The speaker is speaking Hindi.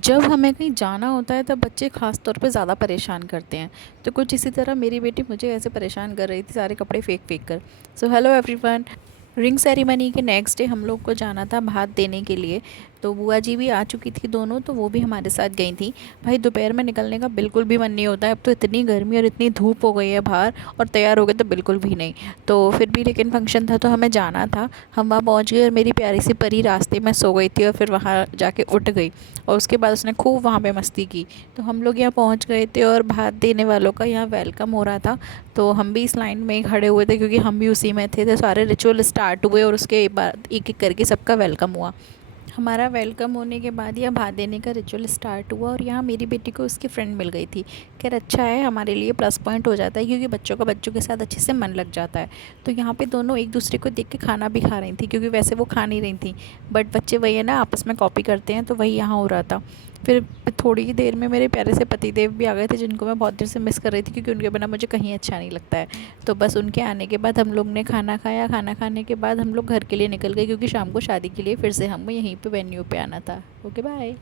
जब हमें कहीं जाना होता है तब बच्चे ख़ास तौर पे ज़्यादा परेशान करते हैं। तो कुछ इसी तरह मेरी बेटी मुझे ऐसे परेशान कर रही थी सारे कपड़े फेंक फेंक कर। So hello everyone. Ring ceremony के नेक्स्ट डे हम लोग को जाना था भात देने के लिए। तो बुआ जी भी आ चुकी थी दोनों, तो वो भी हमारे साथ गई थी। भाई दोपहर में निकलने का बिल्कुल भी मन नहीं होता है, अब तो इतनी गर्मी और इतनी धूप हो गई है बाहर, और तैयार हो गए तो बिल्कुल भी नहीं। तो फिर भी लेकिन फंक्शन था तो हमें जाना था। हम वहाँ पहुँच गए और मेरी प्यारी सी परी रास्ते में सो गई थी और फिर वहाँ जाके उठ गई। और उसके बाद उसने खूब वहाँ पे मस्ती की। तो हम लोग यहाँ पहुँच गए थे और भात देने वालों का यहाँ वेलकम हो रहा था। तो हम भी इस लाइन में ही खड़े हुए थे क्योंकि हम भी उसी में थे। तो सारे रिचुअल स्टार्ट हुए और उसके बाद एक एक करके सबका वेलकम हुआ। हमारा वेलकम होने के बाद या भात देने का रिचुअल स्टार्ट हुआ और यहाँ मेरी बेटी को उसकी फ्रेंड मिल गई थी। खैर अच्छा है, हमारे लिए प्लस पॉइंट हो जाता है क्योंकि बच्चों का बच्चों के साथ अच्छे से मन लग जाता है। तो यहाँ पे दोनों एक दूसरे को देख के खाना भी खा रही थी क्योंकि वैसे वो खा नहीं रही थी, बट बच्चे वही है ना, आपस में कॉपी करते हैं, तो वही यहाँ हो रहा था। फिर थोड़ी ही देर में मेरे प्यारे से पतिदेव भी आ गए थे जिनको मैं बहुत देर से मिस कर रही थी क्योंकि उनके बिना मुझे कहीं अच्छा नहीं लगता है। तो बस उनके आने के बाद हम लोग ने खाना खाया। खाना खाने के बाद हम लोग घर के लिए निकल गए क्योंकि शाम को शादी के लिए फिर से हमें यहीं पे वेन्यू पे आना था। Okay bye.